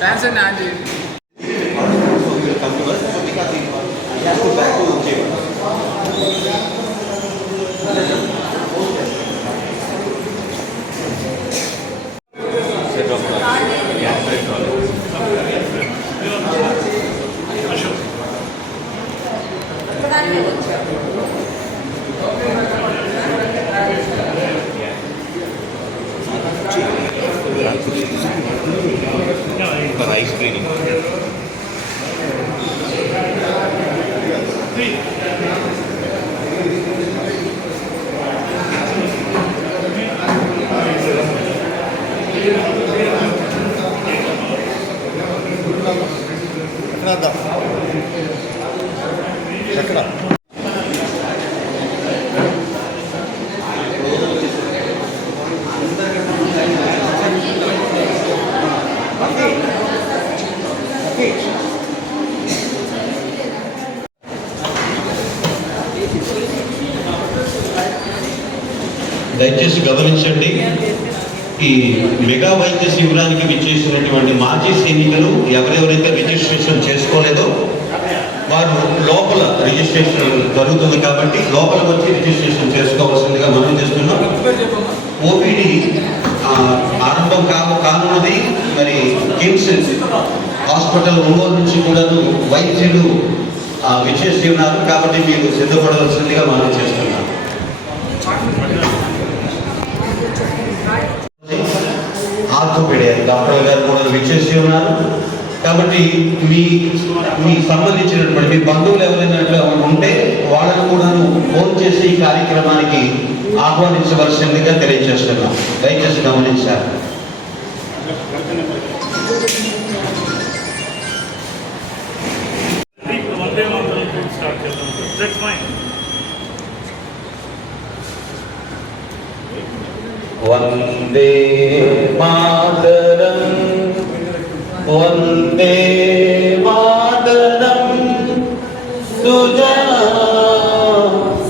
Dance and Angie. Ice cleaning. దయచేసి గమనించండి, ఈ మెగా వైద్య శిబిరానికి విచ్చేసినటువంటి మాజీ సైనికులు ఎవరెవరైతే రిజిస్ట్రేషన్ చేసుకోలేదో వారు లోపల రిజిస్ట్రేషన్ జరుగుతుంది కాబట్టి లోపలికి వచ్చి రిజిస్ట్రేషన్ చేసుకోవాల్సిందిగా మనం చేస్తున్నాం. ఓపీడీ ఆరంభం కానున్నది. మరి కిమ్స్ హాస్పిటల్ ఒంగోలు నుంచి కూడా వైద్యులు విచ్చేసి ఉన్నారు కాబట్టి మీరు సిద్ధపడవలసిందిగా మనం చేస్తున్నాం. ఆర్థోపెడియా డాక్టర్ గారు కూడా విచ్చేసి ఉన్నారు కాబట్టి మీ సంబంధించినటువంటి మీ బంధువులు ఎవరైనా ఉంటే వాళ్ళను కూడా ఫోన్ చేసి ఈ కార్యక్రమానికి ఆహ్వానించవలసిందిగా తెలియజేస్తున్నాం. దయచేసి గమనించాలి. వందే మాతరం వందే మాతరం సుజనా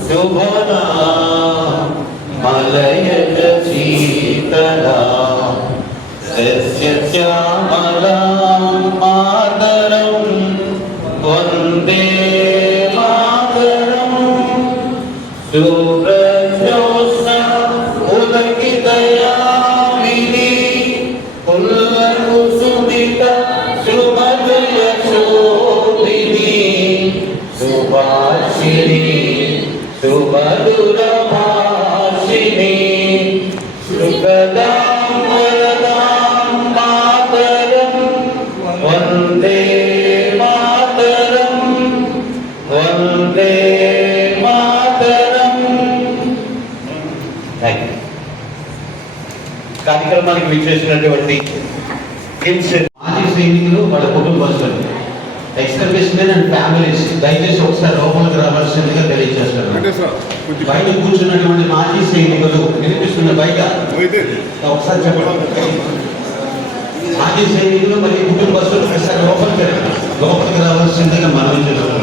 శుభనా మలయజ శీతలా సస్యశ్యామలా మాతరం వందే మాతరం సురజ్యోత్స్నా ఉదకితయామిని పుల్లను సుదిత శుభజయ శోభిని సుభాషిణి సుమధురభాషిణి సుఖదాం వరదాం మాతరం వందే మాతరం వందే మాతరం. కార్యక్రమానికి విచ్చేసినటువంటి మాజీ సైనికులు వాళ్ళ కుటుంబస్తులు ఎక్స్-సర్వీస్మెన్ అండ్ ఫ్యామిలీస్ దయచేసి ఒకసారి లోపలికి రావాల్సిందిగా తెలియజేస్తున్నారు. బయట కూర్చున్నటువంటి మాజీ సైనికులు వినిపిస్తున్న బయట ఒకసారి చెప్పండి. మాజీ సైనికులు మరియు కుటుంబస్తులు ఒకసారి లోపలికి రావాల్సిందిగా మనం చేస్తున్నాం.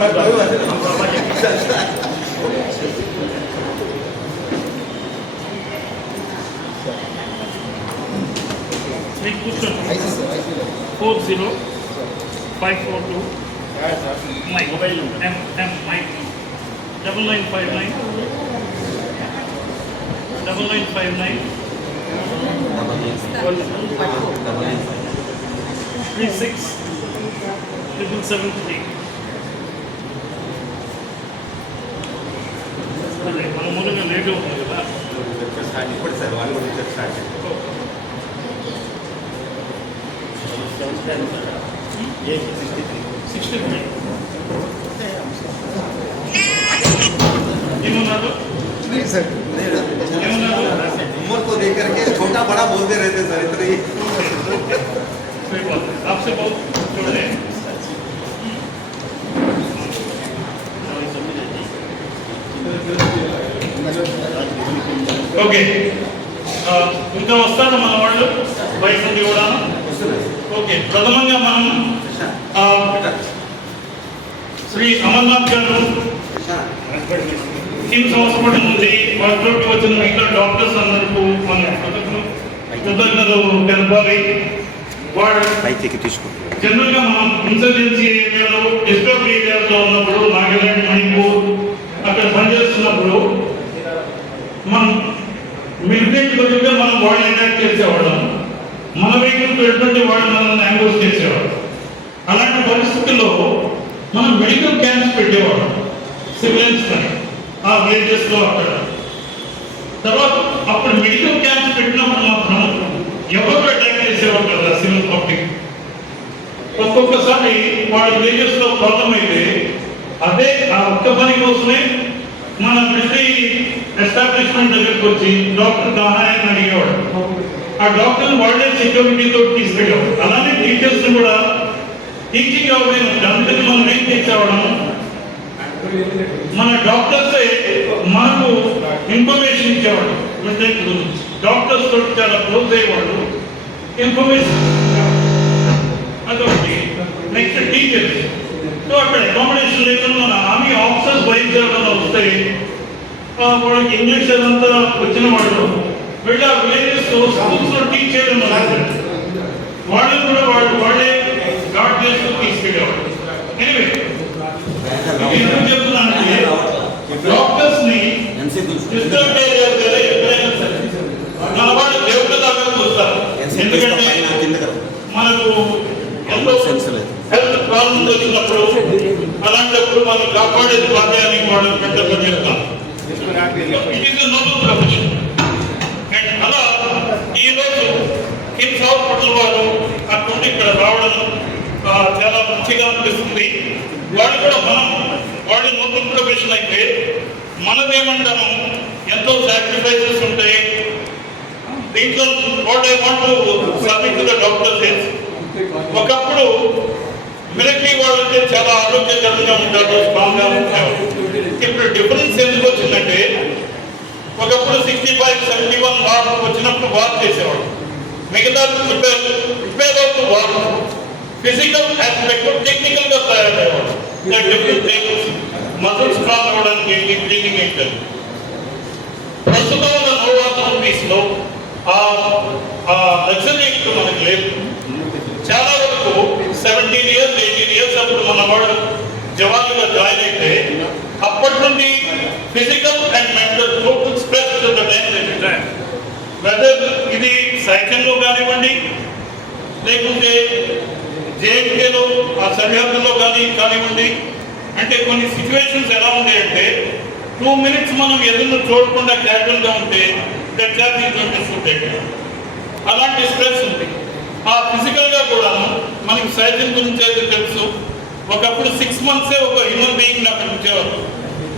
40-542 my mobile number my 9959 367773 అదే మన మూలంగా లేట్ అవుతుంది కదా ఇప్పుడు సార్ వాళ్ళు కూడా స్టార్ట్ 63 ఏమన్నారు उम्र को देख करके छोटा बड़ा बोलते रहते सर इतना ही आपसे बहुत जुड़े ఓకే ఇంకా వస్తాను మన వాళ్ళు బయట నుండి కూడా ఓకే ప్రథమంగా మనం శ్రీ అమర్నాథ్ గారు కిమ్స్ హాస్పిటల్ నుండి వాళ్ళతోటి వచ్చిన మిగతా డాక్టర్స్ అందరికీ మన కృతజ్ఞతలు తెలపాలి. వాళ్ళు జనరల్గా మనం ఇన్సర్జెన్సీ ఏరియాలో డిస్టర్బ్ ఏరియాస్లో ఉన్నప్పుడు నాగాలాండ్ మణిపూర్ అక్కడ పనిచేస్తున్నప్పుడు మనం మిలిటెంట్ బదులుగా మనం వాళ్ళని అటాక్ చేసేవాళ్ళం. మన వెహికల్తో ఎటువంటి వాళ్ళు మనల్ని అంబుష్ చేసేవాడు. అలాంటి పరిస్థితుల్లో మనం మెడికల్ క్యాంప్స్ పెట్టేవాళ్ళం సివిలియన్స్ ఆ విలేజెస్లో అక్కడ. తర్వాత అప్పుడు మెడికల్ క్యాంప్స్ పెట్టినప్పుడు మాత్రం ఎవరు అటాక్ చేసేవారు కదా సివిల్ పబ్లిక్. ఒక్కొక్కసారి వాళ్ళ విలేజెస్లో ప్రాబ్లం అయితే అదే ఆ ఒక్క పని కోసమే మన మిలిటరీ ఎస్టాబ్లిష్మెంట్ దగ్గరికి వచ్చి డాక్టర్ సహాయాన్ని అడిగేవాడు. ఆ డాక్టర్ వాళ్ళే సెక్యూరిటీతో తీసుకెళ్ళేవాడు. అలానే టీచర్స్ కూడా టీచింగ్ అవసరం అందుకని మనం ఏం చేసేవాళ్ళము, మన డాక్టర్సే మనకు ఇన్ఫర్మేషన్ ఇచ్చేవాడు. మిలిటరీ గురించి డాక్టర్స్ తోటి చాలా క్లోజ్ అయ్యేవాడు, ఇన్ఫర్మేషన్. అదొకటి. Next teachers. సో అక్కడ అకామిడేషన్ లేకుండా మన ఆర్మీ ఆఫీసర్స్ వైద్యాలను వస్తాయి. వాళ్ళకి ఇంగ్లీష్ అదంతా వచ్చిన వాళ్ళు వీళ్ళ విలేజెస్ స్కూల్స్లో టీచ్ చేయడం వాళ్ళు కూడా వాళ్ళే గాడ్ చేస్తూ తీసుకెళ్ళేవాడు. ఎనివే ఎందుకు చెప్తున్నానంటే డాక్టర్స్ ని డిస్టర్బ్ ఎప్పుడైనా సరే మన వాళ్ళు దేవుళ్ళ దాకా చూస్తారు. ఎందుకంటే మనకు ఎంతో హెల్త్ ప్రాబ్లమ్స్ వచ్చినప్పుడు అలాంటప్పుడు మనం కాపాడేది బాధ్యాన్ని వాళ్ళకి పెట్టమని చెప్తాం. It is a Nobel profession. And అలా ఈరోజు కిమ్స్ హాస్పిటల్ వారు అటువంటి ఇక్కడ రావడం చాలా మంచిగా అనిపిస్తుంది. వాళ్ళు కూడా వాళ్ళు నోబెల్ ప్రొఫెషన్ అయితే మనదేమంటాము ఎంతో సాక్రిఫైసెస్ ఉంటాయి దీంట్లో. What I want to submit to the doctors, ఒకప్పుడు మిలిటరీ వాళ్ళంటే చాలా ఆరోగ్యకరంగా ఉంటారు, స్ట్రాంగ్గా ఉంటారు. ఇప్పుడు డిఫరెన్స్ ఎందుకు వచ్చిందంటే ఒకప్పుడు 65-71 వార్ వచ్చినప్పుడు వార్ చేసేవాడు, మిగతా ప్రిపేర్ అవుతూ వార్ ఫిజికల్ ఆస్పెక్ట్ టెక్నికల్ గా తయారయ్యేవాడు. మజిల్ స్ట్రాంగ్ అవ్వడానికి ఏంటి ట్రైనింగ్ ఏంటారు. ప్రస్తుతం ఉన్న నోవార్ పీస్ లో ఆ లగ్జరీ మనకు లేదు. చాలా వరకు 17 years 18 years అప్పుడు మన వాడు జవాన్లుగా జాయిన్ అయితే అప్పటి నుండి physical and mental total stress whether ఇది సైకిల్లో కానివ్వండి లేకుంటే జేఎన్కేలో ఆ సరిహద్దులో కానివ్వండి. అంటే కొన్ని సిచ్యువేషన్స్ ఎలా ఉంటాయంటే 2 minutes మనం ఎదురు చూడకుండా క్యాజువల్గా ఉంటే దట్ షూట్. అలాంటి స్ట్రెస్ ఉంది. ఆ ఫిజికల్గా కూడా మనకి సైకిల్ గురించి అయితే తెలుసు. ఒకప్పుడు 6 months ఒక హ్యూమన్ బీయింగ్ అక్కడ ఉంచేవారు.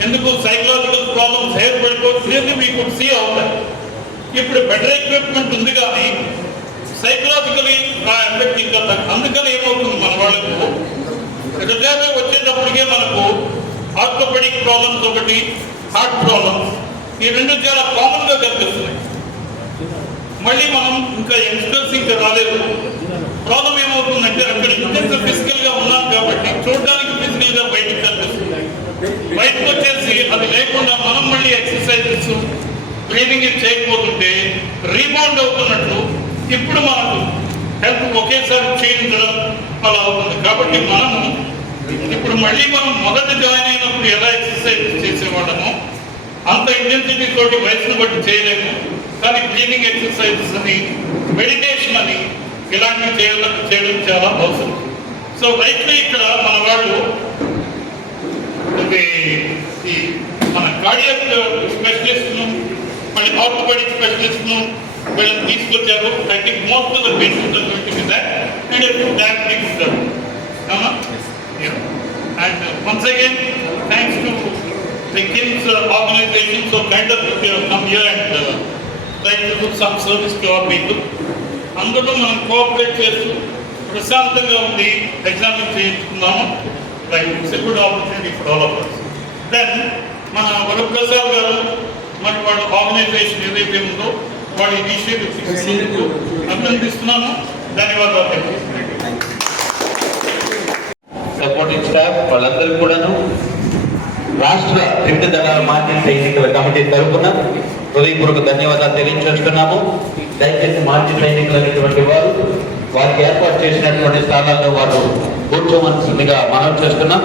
ఎందుకు సైకలాజికల్ ప్రాబ్లమ్స్ హెయిర్ పడిపోతుంది మీ కుడ్ సీ అవుతాయి. ఇప్పుడు బెటర్ ఎక్విప్మెంట్ ఉంది కానీ సైకలాజికలీ ఆ ఎఫెక్ట్ ఇంకా అందుకని ఏమవుతుంది మన వాళ్ళకు రిటైర్ వచ్చేటప్పటికే మనకు ఆర్థోపెడిక్ ప్రాబ్లమ్స్ ఒకటి, హార్ట్ ప్రాబ్లమ్స్, ఈ రెండు చాలా కామన్గా కనిపిస్తున్నాయి. మళ్ళీ మనం ఇంకా యంగ్స్టర్స్ ఇంకా రాలేదు. ప్రాబ్లం ఏమవుతుందంటే అక్కడ ఇంటెన్స్ ఫిజికల్గా ఉన్నాం కాబట్టి చూడడానికి ఫిజికల్గా బయటికి కనిపిస్తుంది. ఎక్సర్సైజెస్ బ్రీదింగ్ చేయకపోతుంటే రీబౌండ్ అవుతున్నట్లు ఇప్పుడు మనకు హెల్త్ ఒకేసారి క్షీణించడం అలా అవుతుంది. కాబట్టి మనము ఇప్పుడు మళ్ళీ మనం మొదట జాయిన్ అయినప్పుడు ఎలా ఎక్సర్సైజ్ చేసేవాళ్ళము అంత ఇంటెన్సిటీ తోటి వయసును బట్టి చేయలేము. కానీ బ్రీదింగ్ ఎక్సర్సైజెస్ అని, మెడిటేషన్ అని ఇలాంటివి చేయడం చాలా అవసరం. సో రైట్లీ ఇక్కడ మన వాళ్ళు ఈ మన కార్డియాక్ స్పెషలిస్ట్ను మళ్ళీ ఆర్థోపెడిక్ స్పెషలిస్ట్ను వీళ్ళని తీసుకొచ్చారు. I think most of the patients are going to be that and every diagnostic ఉంటారు. And once again thanks to the KIMS organization so kind of come here and like to do some service to our people. అందరూ మనం cooperate చేస్తూ ప్రశాంతంగా ఉండి examine చేయించుకున్నాము. Right, it's a good opportunity for all of us. Then మన వరప్రసాద్ గారు మరి వాళ్ళ ఆర్గనైజేషన్ ఏదైతే ఉందో వాళ్ళ ఇనిషియేటివ్ తీసుకున్నందుకు అభినందిస్తున్నాను. ధన్యవాదాలు. సపోర్టింగ్ స్టాఫ్ వాళ్ళందరూ కూడాను రాష్ట్ర త్రివిధ దళాల మాజీ సైనికుల కమిటీ తరఫున హృదయపూర్వక ధన్యవాదాలు తెలియజేస్తున్నాము. దయచేసి మాజీ సైనికులు అనేటువంటి వారు వారికి ఏర్పాటు చేసినటువంటి స్థానాల్లో వారు కూర్చోవలసిందిగా మనం చేస్తున్నాం.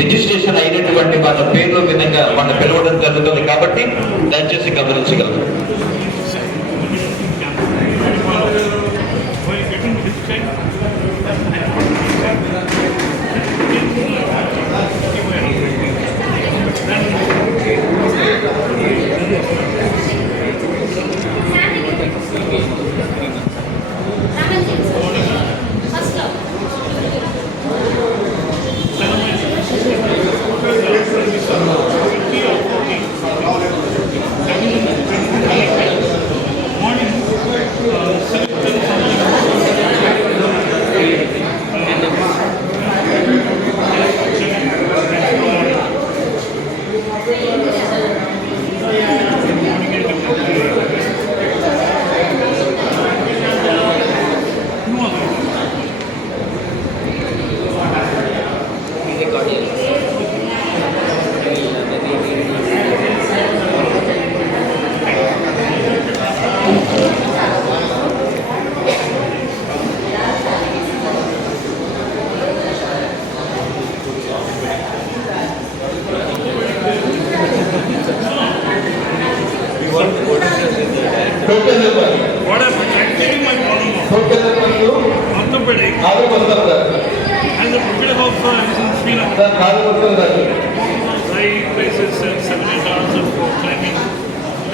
రిజిస్ట్రేషన్ అయినటువంటి వాళ్ళ పేర్ల విధంగా వాళ్ళ పిలవడం జరుగుతుంది కాబట్టి దయచేసి గమనించగలరు.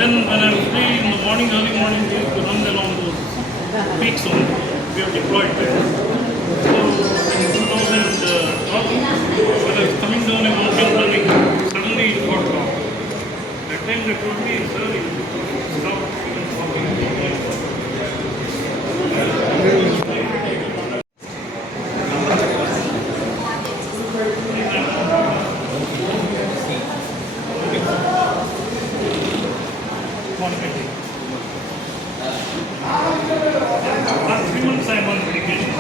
Then when I'm free in the morning, early morning, we used to run along those peaks on we are deployed there. So in 2012, when I was coming down a mountain running, suddenly it got wrong. That time they told me, sir, you stop even walking. Last 3 months I'm on medication.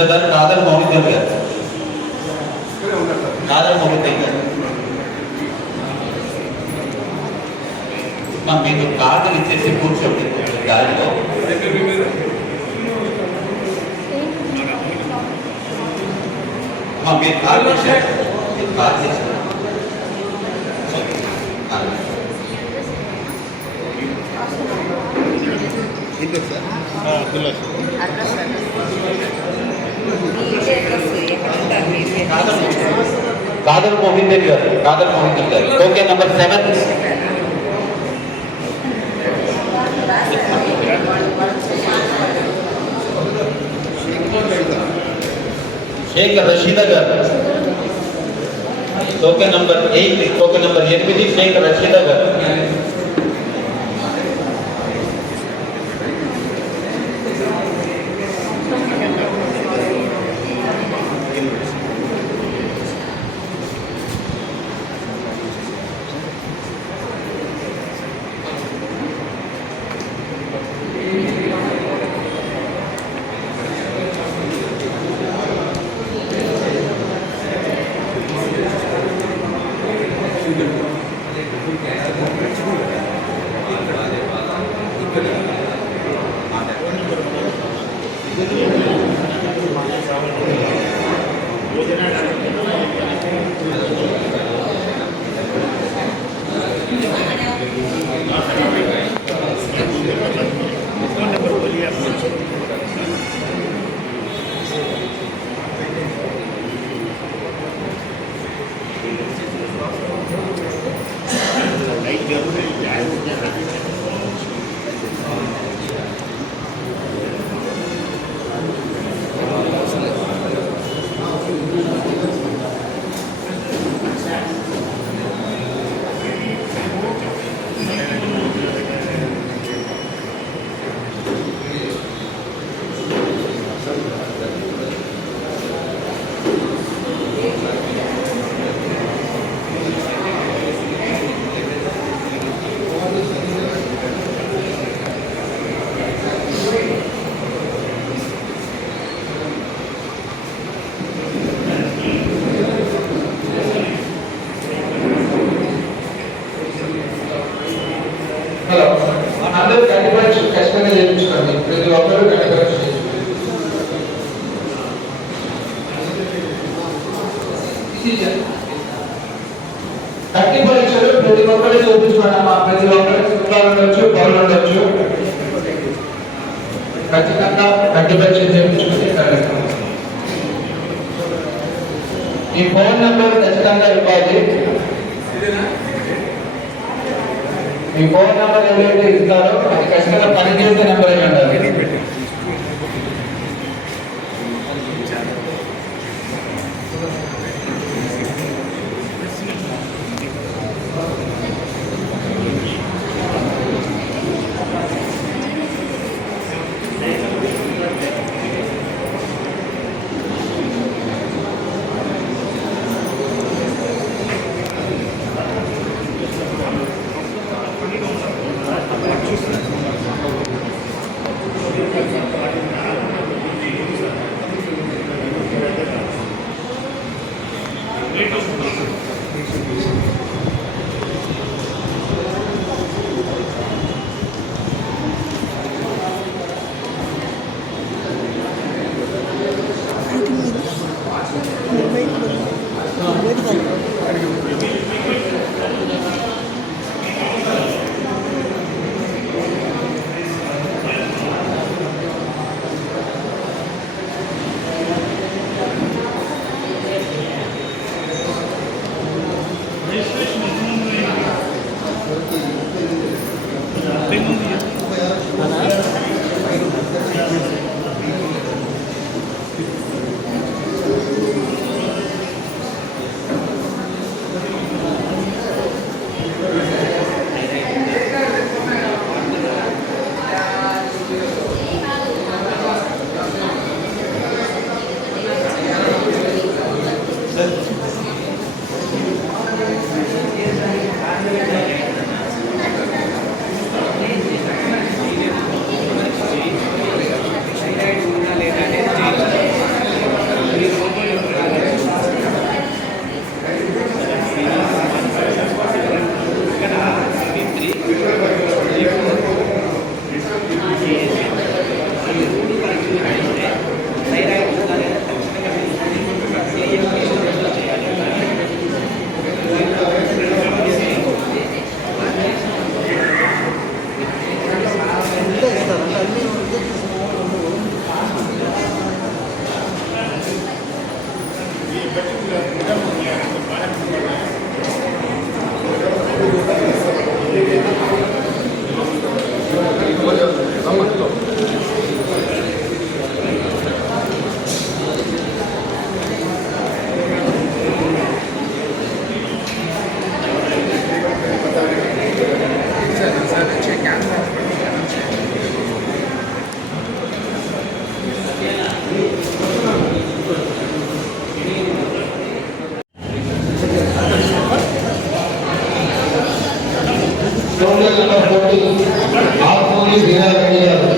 Brother Kadar Mounikal garu. Kadar Mounikal గారు మీకు కార్డులు ఇచ్చేసి కూర్చోండి గాలిలో. మీరు card ఇచ్చారు, మీరు card ఇచ్చారు. కాదర్ మోహిందర్ గారు, కాదర్ మోహిందర్ గారు. Okay, number 7. షేక్ రషీదా గారు. Token number 8, token number 8 Sheikh Rasheeda గారు. అందరూ కనిపించు ఖచ్చితంగా చేయించుకోండి. ప్రతి ఒక్కరూ కనిపించు. కట్టి పరీక్షలు ప్రతి ఒక్కరు చూపించుకోండి అమ్మా. ప్రతి ఒక్కరు శుక్లాలు ఉండొచ్చు, పౌరులు ఉండొచ్చు. ఖచ్చితంగా కట్టి పరీక్షలు చేయించుకుని ఈ ఫోన్ నెంబర్ ఖచ్చితంగా ఇవ్వాలి. మీ ఫోన్ నెంబర్ ఎవరైతే ఇస్తారో అది ఖచ్చితంగా పనిచేసే నెంబర్ అయి ఉండాలి. నెంబర్ 40 ఆర్మూరి వీరారెడ్డి గారు.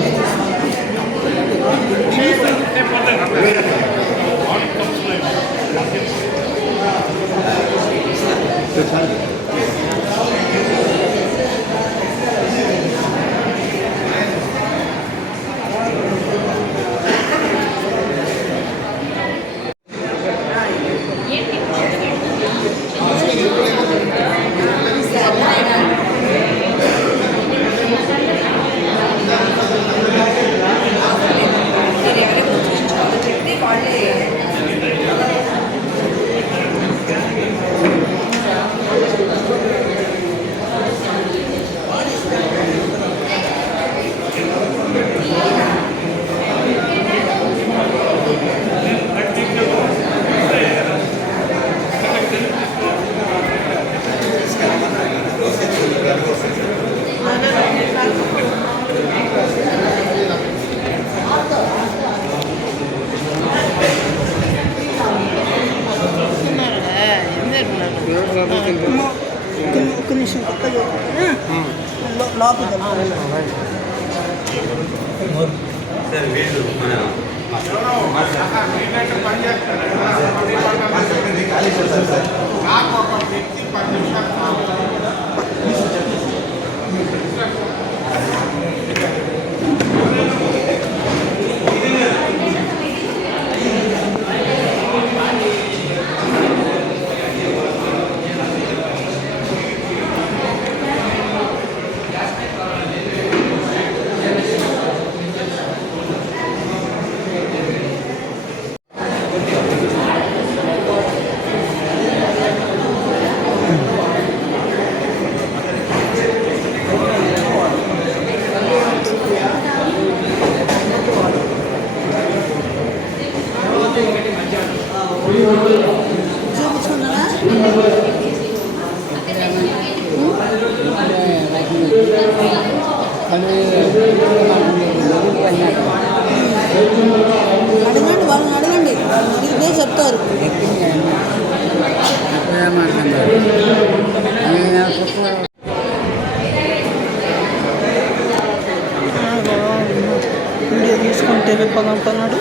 అడగండి, వాళ్ళని అడగండి, వాళ్ళు అడిగితే చెప్తారు. వీడియో తీసుకుంటే వెళ్ళిపోగలుగుతున్నాడు.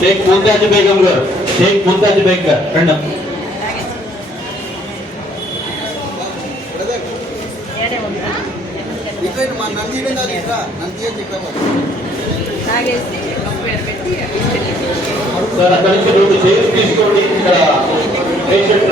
షేక్ ముంతాజ్ బేగం గారు, షేక్ ముంతాజ్ బేగం గారు రండి. మా నంది నంది అని చెప్పాము సార్ అక్కడి నుంచి 2 చైర్స్ తీసుకోండి. ఇక్కడ పేషెంట్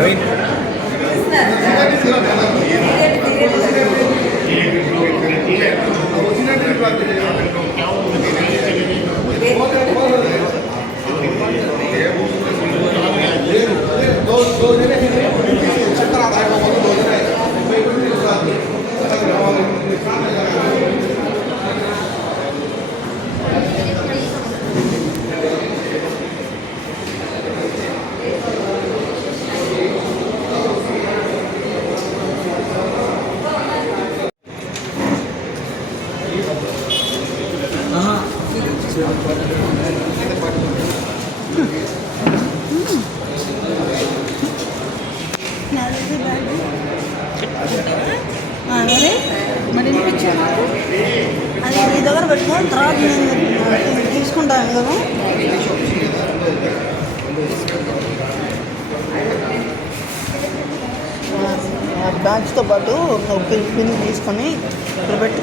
మరి మరి వినిపించా నాకు అది నీ దగ్గర పెట్టుకోవాలి తర్వాత నేను తీసుకుంటాను కదా బ్యాగ్స్తో పాటు పిన్ తీసుకొని ఇక్కడ పెట్టి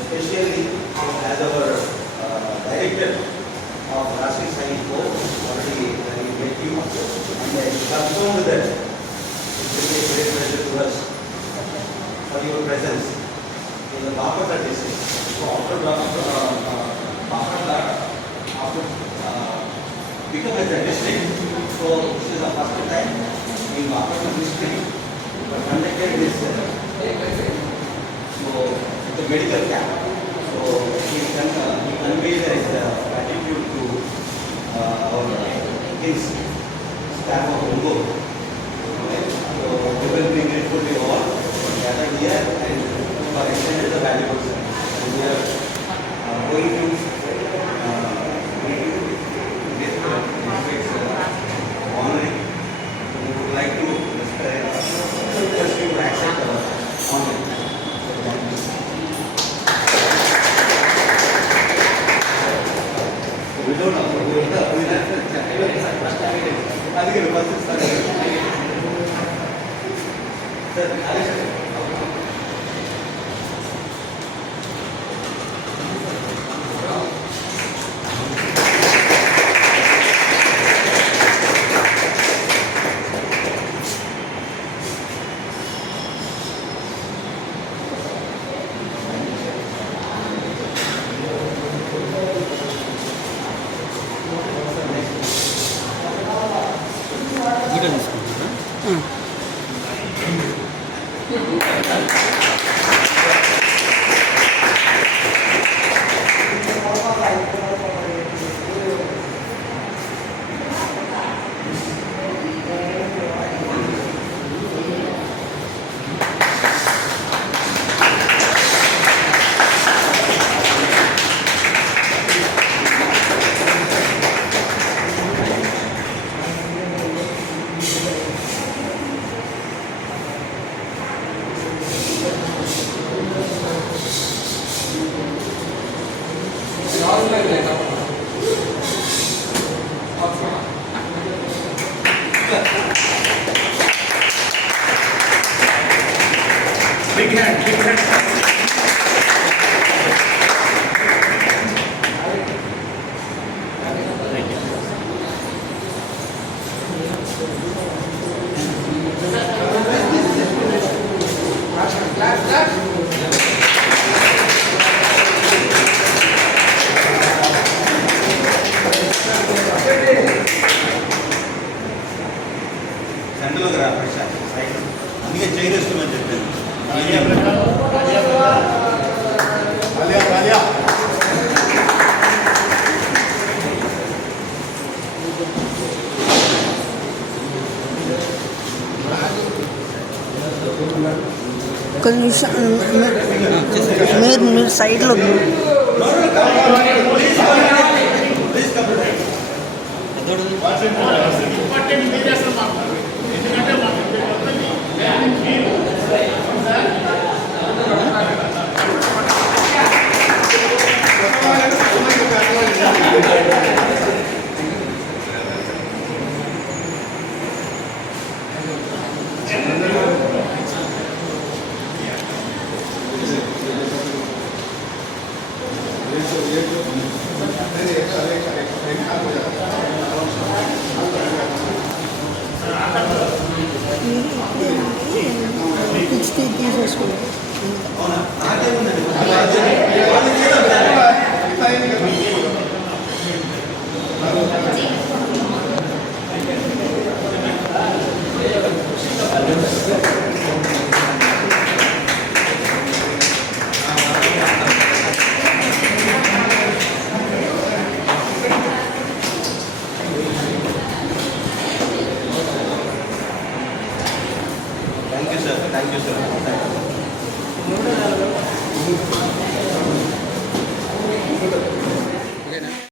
especially as our director of Rashid Science Board already met you and confirmed that it will be a great pleasure to us for your presence in the Bapata district. So after becoming a district, so this is the first time in Bapata district we conducted this the medical camp. So he conveyed his gratitude to our his staff of Ungo. So we will be grateful to all for gathered here and for extending the valuable service. And we are going to honoring. We would like to request you to accept our honor. We don't know. I think it was big hand, big hand. నిమిషం మీరు సైడ్లో తీసేసుకోండి. Thank you, sir. Thank you, sir. Thank you.